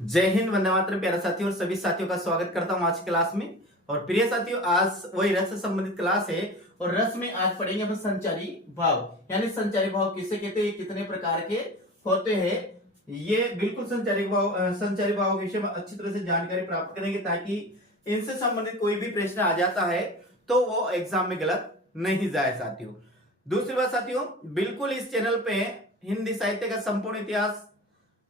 जय हिंद, वंदे मातरम। प्यारे साथियों और सभी साथियों का स्वागत करता हूं आज की क्लास में। और प्रिय साथियों, आज वही रस से संबंधित क्लास है और रस में आज पढ़ेंगे अपन संचारी भाव। यानी संचारी भाव किसे कहते हैं, कितने प्रकार के होते हैं, ये बिल्कुल संचारी भाव के विषय में अच्छी तरह से जानकारी प्राप्त करेंगे ताकि इनसे संबंधित कोई भी प्रश्न आ जाता है तो वो एग्जाम में गलत नहीं जाए साथियों। दूसरी बात साथियों, बिल्कुल इस चैनल पे हिंदी साहित्य का संपूर्ण इतिहास,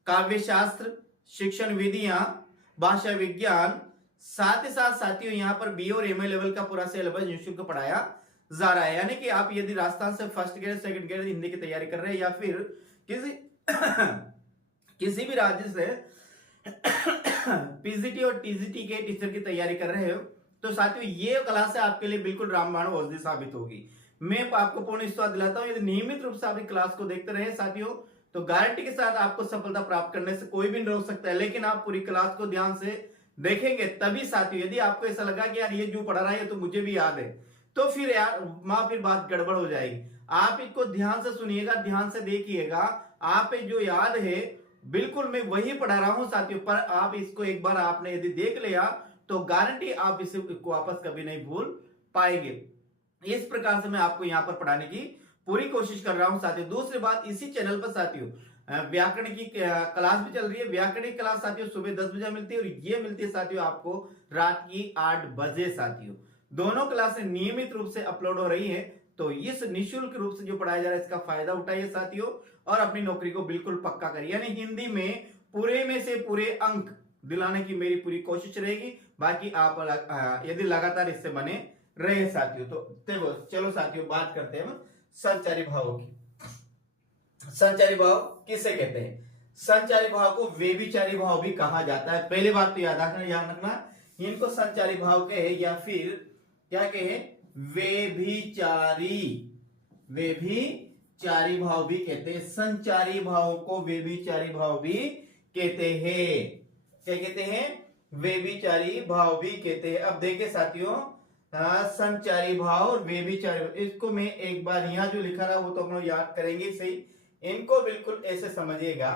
काव्य शास्त्र, शिक्षण विधियां, भाषा विज्ञान, साथ ही साथ साथियों यहाँ पर बी और एमए लेवल का पूरा सिलेबस निःशुल्क पढ़ाया जा रहा है। यानी कि आप यदि राजस्थान से first grade second grade Hindi की तैयारी कर रहे हैं या फिर किसी किसी भी राज्य से पीजीटी और टीजीटी के टीचर की तैयारी कर रहे हो तो साथियों ये क्लास है आपके लिए बिल्कुल रामबाण औषधि साबित होगी। मैं आपको पूर्ण विश्वास दिलाता हूं, यदि नियमित रूप से आप क्लास को देखते रहे साथियों तो गारंटी के साथ आपको सफलता प्राप्त करने से कोई भी नहीं रोक सकता है। लेकिन आप पूरी क्लास को ध्यान से देखेंगे तभी साथियों, यदि आपको ऐसा लगा कि यार ये जो पढ़ा रहा है तो मुझे भी याद है, तो फिर यार फिर बात गड़बड़ हो जाएगी। आप इसको ध्यान से सुनिएगा, ध्यान से देखिएगा, आप जो याद है बिल्कुल मैं वही पढ़ा रहा हूं साथियों, पर आप इसको एक बार आपने यदि देख लिया तो गारंटी आप इसे वापस कभी नहीं भूल पाएंगे। इस प्रकार से मैं आपको यहां पर पढ़ाने की पूरी कोशिश कर रहा हूं साथियों। दूसरी बात, इसी चैनल पर साथियों व्याकरण की क्लास भी चल रही है। व्याकरण की क्लास साथियों सुबह 10 बजे मिलती है और ये मिलती है साथियों आपको रात की 8 बजे साथियों। दोनों क्लासें नियमित रूप से अपलोड हो रही है, तो इस निःशुल्क रूप से जो पढ़ाया जा रहा है इसका फायदा उठाइए साथियों और अपनी नौकरी को बिल्कुल पक्का करिए। यानी हिंदी में पूरे में से पूरे अंक दिलाने की मेरी पूरी कोशिश रहेगी। बाकी आप यदि लगातार इससे बने रहे साथियों तो चलो साथियों बात करते हैं संचारी भावों की। संचारी भाव किसे कहते हैं? संचारी भाव को व्यभिचारी भाव भी कहा जाता है। पहली बात तो याद रखना इनको संचारी भाव कहे या फिर क्या कहे, व्यभिचारी व्यभिचारी भाव भी कहते हैं। संचारी भाव को व्यभिचारी भाव भी कहते हैं। क्या कहते हैं? व्यभिचारी भाव भी कहते हैं। अब देखिए साथियों, संचारी भाव और व्यभिचारी, इसको मैं एक बार यहां जो लिखा रहा वो तो हम लोग याद करेंगे सही। इनको बिल्कुल ऐसे समझिएगा।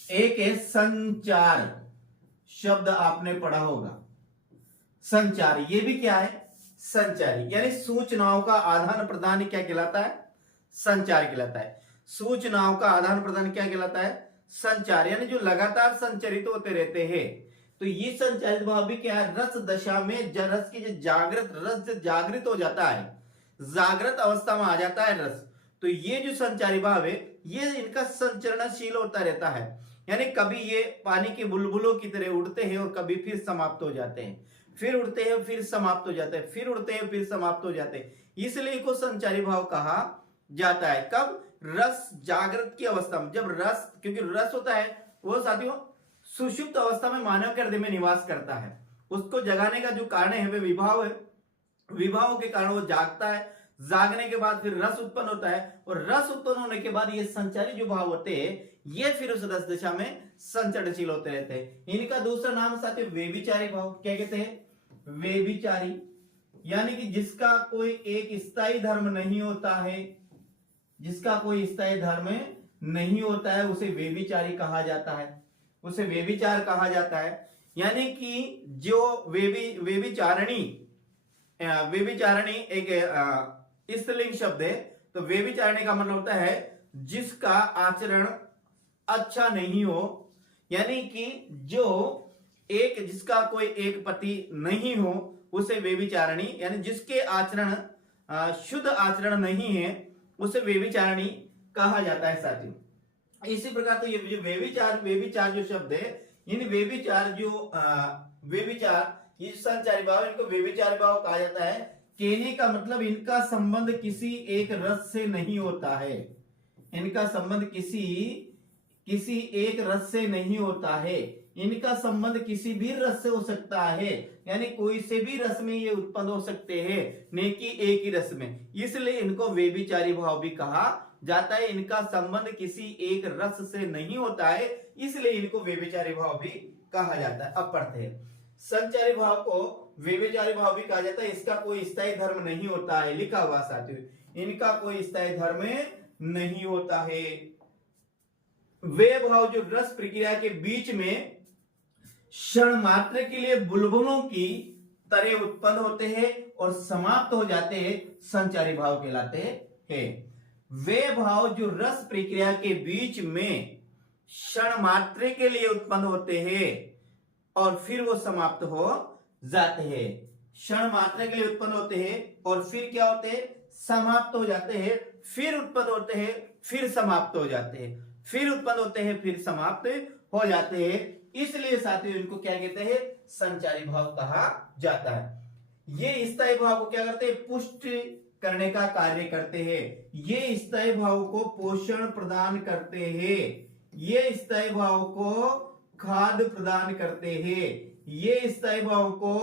एक है संचार, शब्द आपने पढ़ा होगा संचार, ये भी क्या है? संचारी, यानी सूचनाओं का आदान प्रदान क्या कहलाता है? संचार कहलाता है। सूचनाओं का आदान प्रदान क्या कहलाता है? संचार, यानी जो लगातार संचरित होते रहते हैं। तो ये संचारित भाव भी क्या है? रस दशा में रस की जो जागृत हो जाता है, जागृत अवस्था में आ जाता है रस, तो ये जो संचारी भाव है ये इनका संचरणशील होता रहता है। यानी कभी ये पानी के बुलबुलों की तरह उड़ते हैं और कभी फिर समाप्त हो जाते हैं, फिर उड़ते हैं फिर समाप्त हो जाते हैं, फिर उड़ते हैं फिर समाप्त हो जाते हैं। इसलिए इनको संचारी भाव कहा जाता है। कब? रस जागृत की अवस्था में, जब रस, क्योंकि रस होता है वो साथियों सुषुप्त अवस्था में मानव के हृदय में निवास करता है। उसको जगाने का जो कारण है वह विभाव है। विभाव के कारण वो जागता है, जागने के बाद फिर रस उत्पन्न होता है और रस उत्पन्न होने के बाद ये संचारी जो भाव होते हैं ये फिर उस रस दशा में संचरणशील होते रहते हैं। इनका दूसरा नाम साथ व्यभिचारी भाव। क्या कहते हैं? व्यभिचारी, यानी कि जिसका कोई एक स्थायी धर्म नहीं होता है, जिसका कोई स्थायी धर्म नहीं होता है उसे व्यभिचारी कहा जाता है, उसे व्यभिचार कहा जाता है। यानी कि जो व्यभिचारिणी एक स्त्रीलिंग शब्द है, तो व्यभिचारिणी का मतलब होता है जिसका आचरण अच्छा नहीं हो, यानी कि जो जिसका कोई एक पति नहीं हो उसे व्यभिचारिणी, यानी जिसके आचरण शुद्ध आचरण नहीं है उसे व्यभिचारिणी कहा जाता है साथियों। इसी प्रकार तो ये जो व्यभिचार जो शब्द है, इन व्यभिचार ये संचारी भाव, इनको व्यभिचारी भाव कहा जाता है। कहने का मतलब इनका संबंध किसी एक रस से नहीं होता है, इनका संबंध किसी एक रस से नहीं होता है, इनका संबंध किसी भी रस से हो सकता है, यानी कोई से भी रस में ये उत्पन्न हो सकते हैं, न कि एक ही रस में। इसलिए इनको व्यभिचारी भाव भी कहा जाता है। इनका संबंध किसी एक रस से नहीं होता है, इसलिए इनको व्यभिचारी भाव भी कहा जाता है। अब पढ़ते हैं। संचारी भाव को व्यभिचारी भाव भी कहा जाता है। इसका कोई स्थायी धर्म नहीं होता है, लिखा हुआ साथियों, इनका कोई स्थायी धर्म नहीं होता है। वे भाव जो रस प्रक्रिया के बीच में क्षण मात्र के लिए बुलबुलों की तरह उत्पन्न होते हैं और समाप्त हो जाते हैं, संचारी भाव कहलाते हैं। वे भाव जो रस प्रक्रिया के बीच में क्षण मात्र के लिए उत्पन्न होते हैं और फिर वो समाप्त हो जाते हैं। क्षण मात्र के लिए उत्पन्न होते हैं और फिर क्या होते हैं, समाप्त हो जाते हैं, फिर उत्पन्न होते हैं, फिर समाप्त हो जाते हैं, फिर उत्पन्न होते हैं, फिर समाप्त हो जाते हैं। इसलिए साथियों इनको क्या कहते हैं, संचारी भाव कहा जाता है। ये स्थायी भाव को क्या करते हैं, पुष्ट करने का कार्य करते हैं। ये स्थायी भाव को पोषण प्रदान करते हैं। ये स्थायी भाव को खाद्य प्रदान करते हैं। ये स्थायी भाव को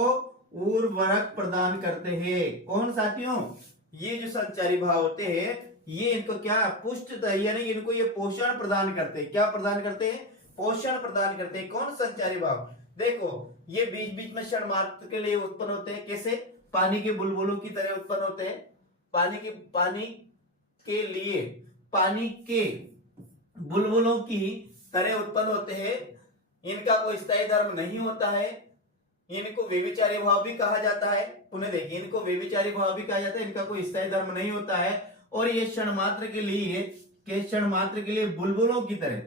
उर्वरक प्रदान करते हैं। कौन साथियों, ये जो संचारी भाव होते हैं ये इनको क्या पुष्ट, यानी इनको ये पोषण प्रदान करते हैं। क्या प्रदान करते हैं, पोषण प्रदान करते हैं। कौन संचारी भाव, देखो ये बीच बीच में क्षण मात्र के लिए उत्पन्न होते हैं। कैसे, पानी के बुलबुलों की तरह उत्पन्न होते हैं। पानी के बुलबुलों की तरह उत्पन्न होते हैं। इनका कोई स्थायी धर्म नहीं होता है। इनको व्यभिचारी भाव भी कहा जाता है। पुनः देखिए, इनको व्यभिचारी भाव भी कहा जाता है। इनका कोई स्थायी धर्म नहीं होता है और ये क्षण मात्र के लिए बुलबुलों की तरह,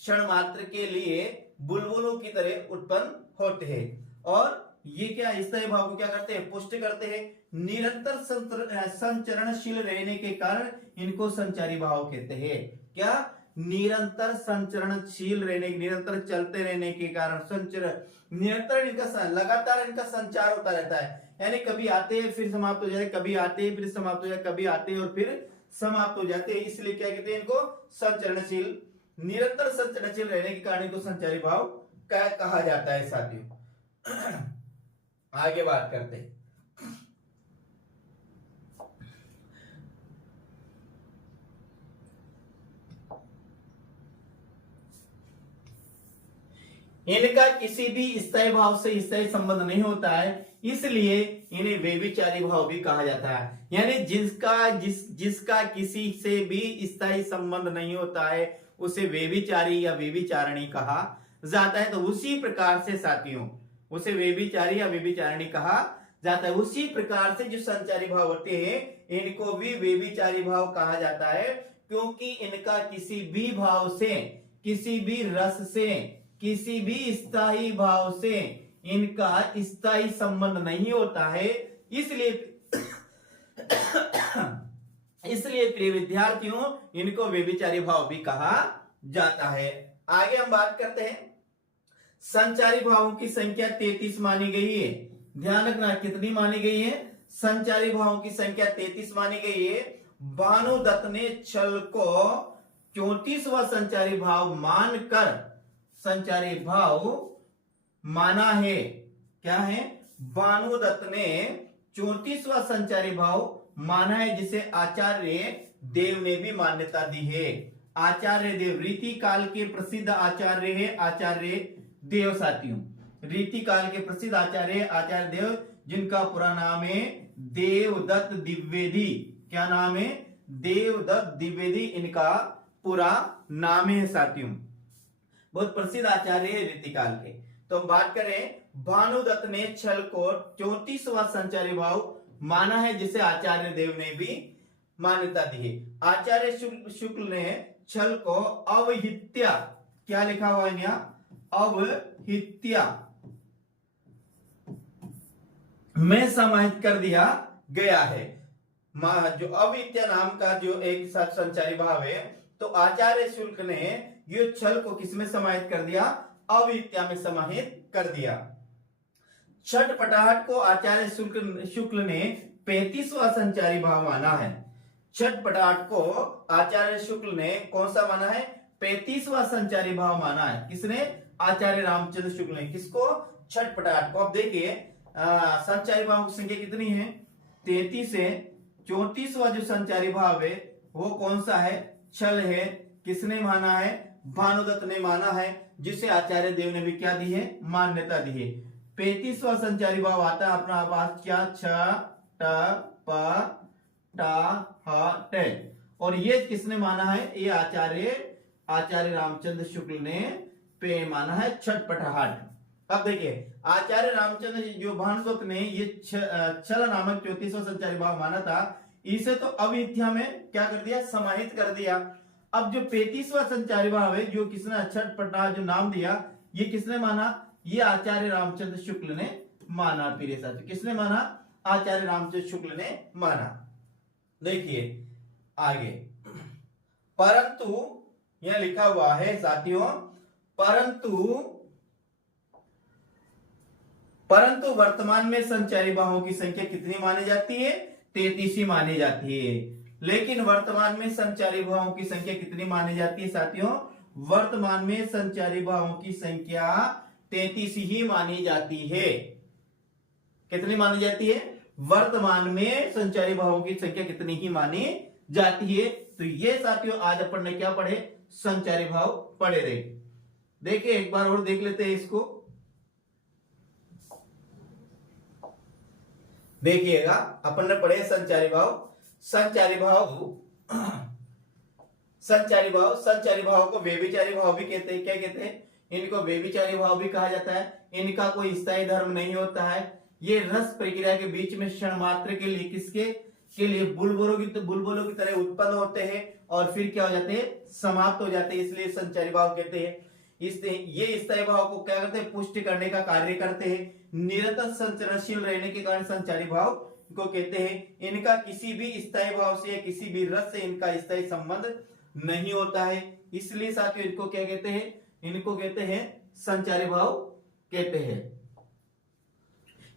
क्षण मात्र के लिए बुलबुलों की तरह उत्पन्न होते हैं। और ये क्या स्थायी भाव को क्या करते हैं, पुष्ट करते हैं। निरंतर संचरणशील रहने के कारण इनको संचारी भाव कहते हैं। क्या, निरंतर संचरणशील रहने, निरंतर चलते रहने के कारण निरंतर इनका लगातार इनका संचार होता रहता है। यानी कभी आते हैं फिर समाप्त हो जाते, कभी आते हैं फिर समाप्त हो जाते, कभी आते हैं और फिर समाप्त हो जाते हैं। इसलिए क्या कहते हैं इनको, संचरणशील, निरंतर संचरणशील रहने के कारण इनको संचारी भाव कहा जाता है। साथियों आगे बात करते हैं। इनका किसी भी स्थायी भाव से स्थायी संबंध नहीं होता है, इसलिए इन्हें व्यभिचारी भाव भी कहा जाता है। यानी जिसका किसी से भी स्थायी संबंध नहीं होता है उसे व्यभिचारी या व्यभिचारिणी कहा जाता है। तो उसी प्रकार से साथियों उसे व्यभिचारी या व्यभिचारिणी कहा जाता है। उसी प्रकार से जो संचारी भाव होते हैं इनको भी व्यभिचारी भाव कहा जाता है, क्योंकि इनका किसी भी भाव से, किसी भी रस से, किसी भी स्थायी भाव से इनका स्थायी संबंध नहीं होता है। इसलिए प्रिय विद्यार्थियों इनको व्यभिचारी भाव भी कहा जाता है। आगे हम बात करते हैं। संचारी भावों की संख्या 33 मानी गई है। ध्यान रखना, कितनी मानी गई है, संचारी भावों की संख्या 33 मानी गई है। भानुदत्त ने छल को 34वां संचारी भाव मानकर संचारी भाव माना है। क्या है, भानुदत्त ने 34वां संचारी भाव माना है, जिसे आचार्य देव ने भी मान्यता दी है। आचार्य देव रीति काल के प्रसिद्ध आचार्य है आचार्य देव। साथियों रीति काल के प्रसिद्ध आचार्य देव, जिनका पूरा नाम है देवदत्त द्विवेदी। क्या नाम है, देवदत्त द्विवेदी इनका पूरा नाम है। साथियों बहुत प्रसिद्ध आचार्य है रीतिकाल के। तो हम बात करें, भानुदत्त ने छल को 34वां संचारी भाव माना है, जिसे आचार्य देव ने भी मान्यता दी है। आचार्य शुक्ल ने छल को अवहित्या, क्या लिखा हुआ है यहाँ, अवहित्या में समाहित कर दिया गया है। जो अवहित्या नाम का जो एक संचारी भाव है, तो आचार्य शुक्ल ने ये छल को किसमें समाहित कर दिया, अवहित्या में समाहित कर दिया। छठपटाहट को आचार्य शुक्ल ने 35वां संचारी भाव माना है। छठपटाहट को आचार्य शुक्ल ने कौन सा माना है, 35वां संचारी भाव माना है। किसने, आचार्य रामचंद्र शुक्ल ने। किसको, छठपटाहट को। अब देखिए संचारी भाव की संख्या कितनी है, 33 है। 34वां जो संचारी भाव है वो कौन सा है, छल है। किसने माना है, भानुदत्त ने माना है, जिसे आचार्य देव ने भी क्या दी है, मान्यता दी है। 35वां संचारी भाव आता है अपना आवाज क्या, छ ट प ट ह ट, और ये किसने माना है, ये आचार्य आचार्य रामचंद्र शुक्ल ने पे माना है छटपटाहट। अब देखिए आचार्य रामचंद्र जो भानुगत ने ये छल नामक 34वां संचारी भाव माना था, इसे तो अविद्या में क्या कर दिया, समाहित कर दिया। अब जो 35वां संचारी भाव है, जो किसने छटपटाहट जो नाम दिया, ये किसने माना, ये आचार्य रामचंद्र शुक्ल ने माना। प्रिय साथियों, किसने माना, आचार्य रामचंद्र शुक्ल ने माना। देखिए आगे, परंतु यह लिखा हुआ है साथियों, परंतु वर्तमान में संचारी भावों की संख्या कितनी मानी जाती है, 33 ही मानी जाती है। लेकिन वर्तमान में संचारी भावों की संख्या कितनी मानी जाती है साथियों, वर्तमान में संचारी भावों की संख्या 33 ही मानी जाती है। कितनी मानी जाती है, वर्तमान में संचारी भावों की संख्या कितनी ही मानी जाती है। तो ये साथियों आज अपन ने क्या पढ़े, संचारी भाव पढ़े रहे। देखिए एक बार और देख लेते हैं इसको, देखिएगा अपन ने पढ़े संचारी भाव। संचारी भाव को व्यभिचारी भाव भी कहते हैं। क्या कहते हैं, इनको व्यभिचारी भाव भी कहा जाता है। इनका कोई स्थायी धर्म नहीं होता है। ये रस प्रक्रिया के बीच में क्षण मात्र के लिए किसके के लिए बुलबुलों की तरह उत्पन्न होते हैं और फिर क्या हो जाते हैं, समाप्त हो जाते हैं, इसलिए संचारी भाव कहते हैं। ये स्थायी भाव को क्या करते हैं, पुष्टि करने का कार्य करते हैं। निरंतर संचरणशील रहने के कारण संचारी भाव को कहते हैं। इनका किसी भी स्थायी भाव से या किसी भी रस से इनका स्थायी संबंध नहीं होता है, इसलिए साथियों इनको क्या कहते हैं, इनको कहते हैं संचारी भाव कहते हैं।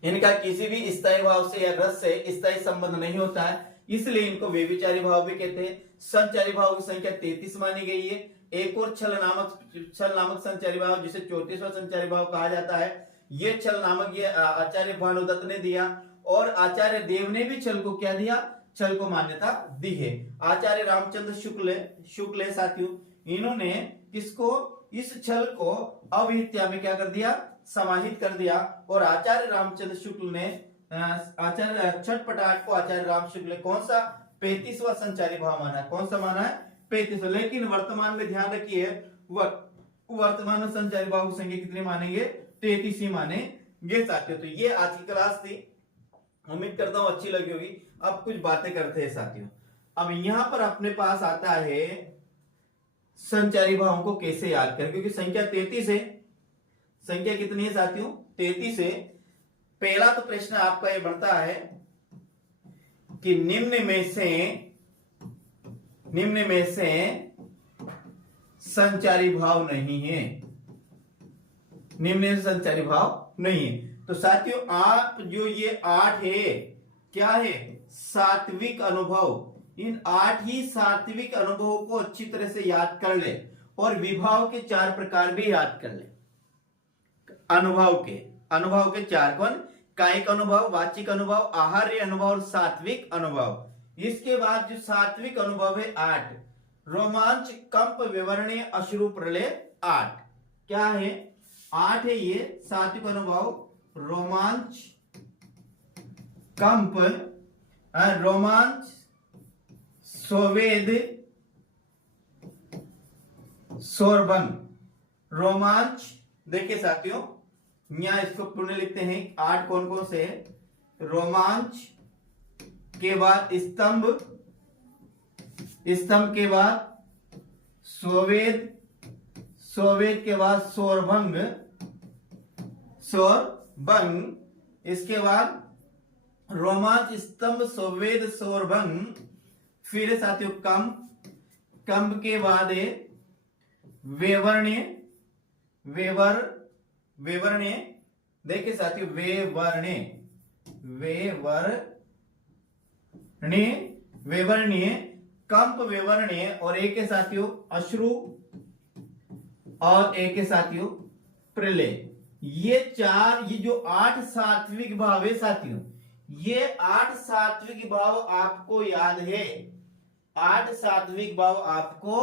इनका किसी भी स्थायी भाव से या रस से स्थायी संबंध नहीं होता है, इसलिए इनको व्यभिचारी भाव भी कहते हैं। संचारी भाव की संख्या 33 मानी गई है। एक और छल नामक संचारी भाव, जिसे 34वां संचारी भाव कहा जाता है, ये छल नामक ये आचार्य भानुदत्त ने दिया और आचार्य देव ने भी छल को क्या दिया, छल को मान्यता दी है। आचार्य रामचंद्र शुक्ल साथियों, इन्होंने किसको, इस छल को अविद्या में क्या कर दिया, समाहित कर दिया। और आचार्य रामचंद्र शुक्ल ने आचार्य छटपटाहट को आचार्य राम शुक्ल ने कौन सा 35वां संचारी भाव माना, कौन सा माना है, 35वां। लेकिन वर्तमान में ध्यान रखिए, वर्तमान में संचारी भाव की संख्या कितनी मानेंगे, 33 ही मानेंगे साथियों। तो ये आज की क्लास थी, उम्मीद करता हूं अच्छी लगी होगी। अब कुछ बातें करते हैं साथियों। अब यहां पर अपने पास आता है संचारी भावों को कैसे याद करें, क्योंकि संख्या 33 है। संख्या कितनी है साथियों, 33 है। पहला तो प्रश्न आपका ये बनता है कि निम्न में से संचारी भाव नहीं है, निम्न में संचारी भाव नहीं है। तो साथियों आप जो ये 8 है, क्या है, सात्विक अनुभव। इन 8 ही सात्विक अनुभवों को अच्छी तरह से याद कर ले और विभाव के 4 प्रकार भी याद कर ले। अनुभव के 4 कौन, कायिक अनुभव, वाचिक अनुभव, आहार्य अनुभव और सात्विक अनुभव। इसके बाद जो सात्विक अनुभव है 8, रोमांच, कंप, विवरणीय, अश्रु, प्रलय 8। क्या है, 8 है ये सात्विक अनुभव, रोमांच, कंप, रोमांच, सोवेद, सोरभंग। रोमांच, देखिए साथियों यहां इसको पुनः लिखते हैं, 8 कौन कौन से है, रोमांच के बाद स्तंभ, स्तंभ के बाद सोवेद, सोवेद के बाद सोरभंग, सोरभंग, इसके बाद रोमांच, स्तंभ, सोवेद, सोरभंग, फिर साथियों कंप, कंप के बाद वेवर्ण्य, वेवर्ण्य, देखिए साथियों वेवर्ण्य, कंप, वेवर्ण्य, और एक है साथियों अश्रु, और एक है साथियों प्रलय। ये 4, ये जो 8 सात्विक भाव है साथियों, ये 8 सात्विक भाव आपको याद है, 8 सात्विक भाव आपको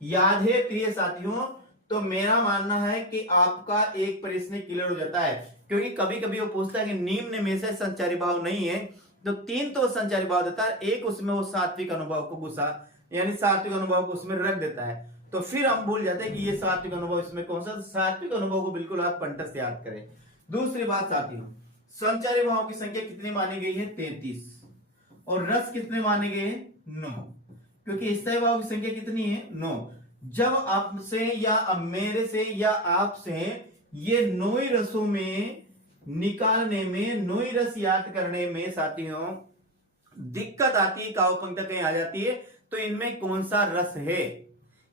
याद है प्रिय साथियों। तो मेरा मानना है कि आपका एक प्रश्न क्लियर हो जाता है, क्योंकि कभी कभी वो पूछता है कि निम्न में से संचारी भाव नहीं है, तो 3 तो संचारी भाव देता है, एक उसमें वो सात्विक अनुभव को घुसा, यानी सात्विक अनुभव को उसमें रख देता है। तो फिर हम भूल जाते हैं कि ये सात्विक अनुभव, इसमें कौन सा सात्विक अनुभव को बिल्कुल आप कंठस्थ याद करें। दूसरी बात साथियों, संचारी भाव की संख्या कितनी मानी गई है 33, और रस कितने माने गए 9, क्योंकि स्थायी भाव की संख्या कितनी है 9। जब आपसे या मेरे से या आपसे ये 9 ही रसों में निकालने में, 9 ही रस याद करने में साथियों दिक्कत आती है, काव्यपंक्ति कहीं आ जाती है, तो इनमें कौन सा रस है,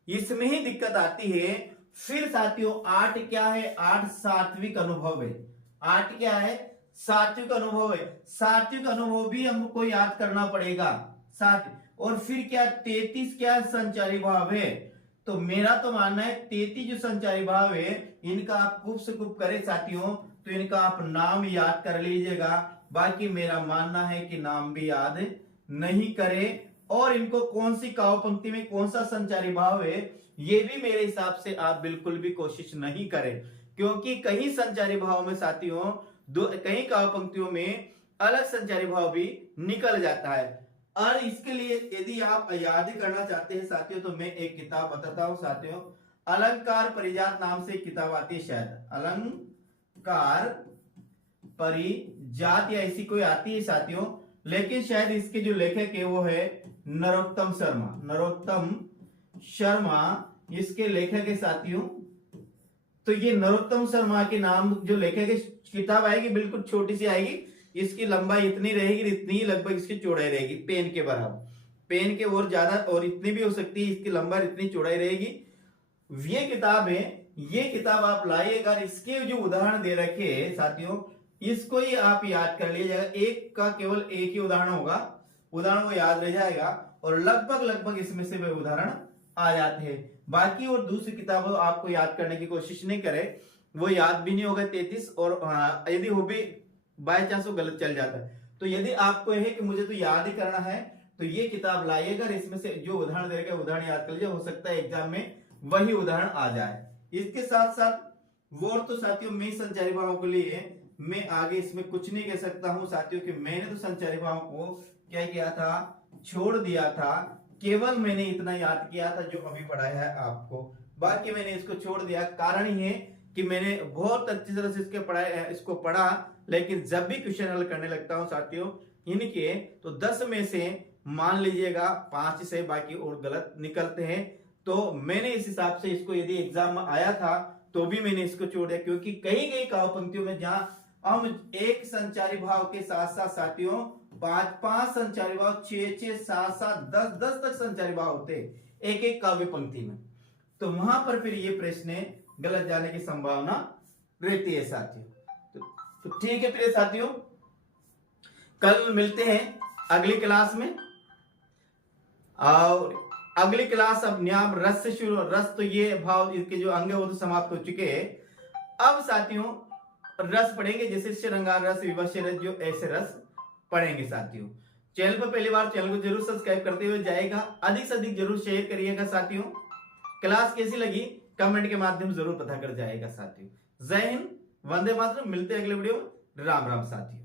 इसमें ही दिक्कत आती है। फिर साथियों 8 क्या है, 8 सात्विक अनुभव है। 8 क्या है, सात्विक अनुभव है। सात्विक अनुभव भी हमको याद करना पड़ेगा साथ। और फिर क्या 33 क्या संचारी भाव है। तो मेरा तो मानना है 33 जो संचारी भाव है इनका आप गुप से गुप करें साथियों, तो इनका आप नाम याद कर लीजिएगा। बाकी मेरा मानना है कि नाम भी याद नहीं करें, और इनको कौन सी काव्य पंक्ति में कौन सा संचारी भाव है ये भी मेरे हिसाब से आप बिल्कुल भी कोशिश नहीं करें, क्योंकि कई संचारी भाव में साथियों कई काव्य पंक्तियों में अलग संचारी भाव भी निकल जाता है। और इसके लिए यदि आप याद करना चाहते हैं साथियों, तो मैं एक किताब बताता हूं साथियों, अलंकार परिजात नाम से एक किताब आती है, शायद अलंकार परिजात या ऐसी कोई आती है साथियों, लेकिन शायद इसके जो लेखक है वो है नरोत्तम शर्मा। नरोत्तम शर्मा इसके लेखक है साथियों। तो ये नरोत्तम शर्मा के नाम जो लेखक है, किताब आएगी बिल्कुल छोटी सी आएगी, इसकी लंबाई इतनी रहेगी, इतनी लगभग इसकी चौड़ाई रहेगी, पेन के बराबर, पेन के और ज्यादा और इतनी भी हो सकती है, इसकी लंबाई इतनी चौड़ाई रहेगी। ये किताब है, ये किताब आप लाइएगा, इसके जो उदाहरण दे रखे हैं साथियों इसको ही आप याद कर लीजिएगा। एक का केवल एक ही उदाहरण होगा, उदाहरण वो याद रह जाएगा, और लगभग लगभग इसमें से वे उदाहरण आ जाते हैं। बाकी और दूसरी किताबों आपको याद करने की कोशिश नहीं करे, वो याद भी नहीं होगा 33, और यदि वो भी बाय चांस वो गलत चल जाता है। तो यदि आपको है कि मुझे तो याद ही करना है, तो ये किताब लाइएगा, इसमें से जो उदाहरण दे रखे उदाहरण याद कर लीजिए, हो सकता है एग्जाम में वही उदाहरण आ जाए। इसके साथ साथ वो तो साथियों मैं संचारी भावों के लिए मैं आगे इसमें कुछ नहीं कह सकता हूं साथियों, कि मैंने तो संचारी भावों को क्या किया था, छोड़ दिया था। केवल मैंने इतना याद किया था जो अभी पढ़ाया है आपको, बाकी मैंने इसको छोड़ दिया। कारण ये कि मैंने बहुत अच्छी तरह से इसको पढ़ा, लेकिन जब भी क्वेश्चन हल करने लगता हूं साथियों इनके, तो 10 में से मान लीजिएगा 5 से बाकी और गलत निकलते हैं। तो मैंने इस हिसाब से इसको, यदि एग्जाम में आया था तो भी मैंने इसको छोड़ दिया, क्योंकि कई कई काव्य पंक्तियों में जहां हम एक संचारी भाव के साथ साथ साथियों 5-5 संचारी भाव, 6-6, 7-7, 10-10 तक संचारी भाव होते एक एक काव्य पंक्ति में, तो वहां पर फिर ये प्रश्न गलत जाने की संभावना रहती है साथियों। तो ठीक है प्रिय साथियों, कल मिलते हैं अगली क्लास में, और अगली क्लास अब न्याम रस से शुरू। रस तो ये भाव इसके जो अंग है वो तो समाप्त हो चुके हैं। अब साथियों रस पढ़ेंगे, जैसे श्रृंगार रस, विवश रस, जो ऐसे रस पढ़ेंगे साथियों। चैनल पर पहली बार, चैनल को जरूर सब्सक्राइब करते हुए जाएगा, अधिक से अधिक जरूर शेयर करिएगा साथियों। क्लास कैसी लगी कमेंट के माध्यम से जरूर पता कर जाएगा साथियों। जय हिंद, वंदे मातरम। मिलते हैं अगले वीडियो में। राम राम साथियों।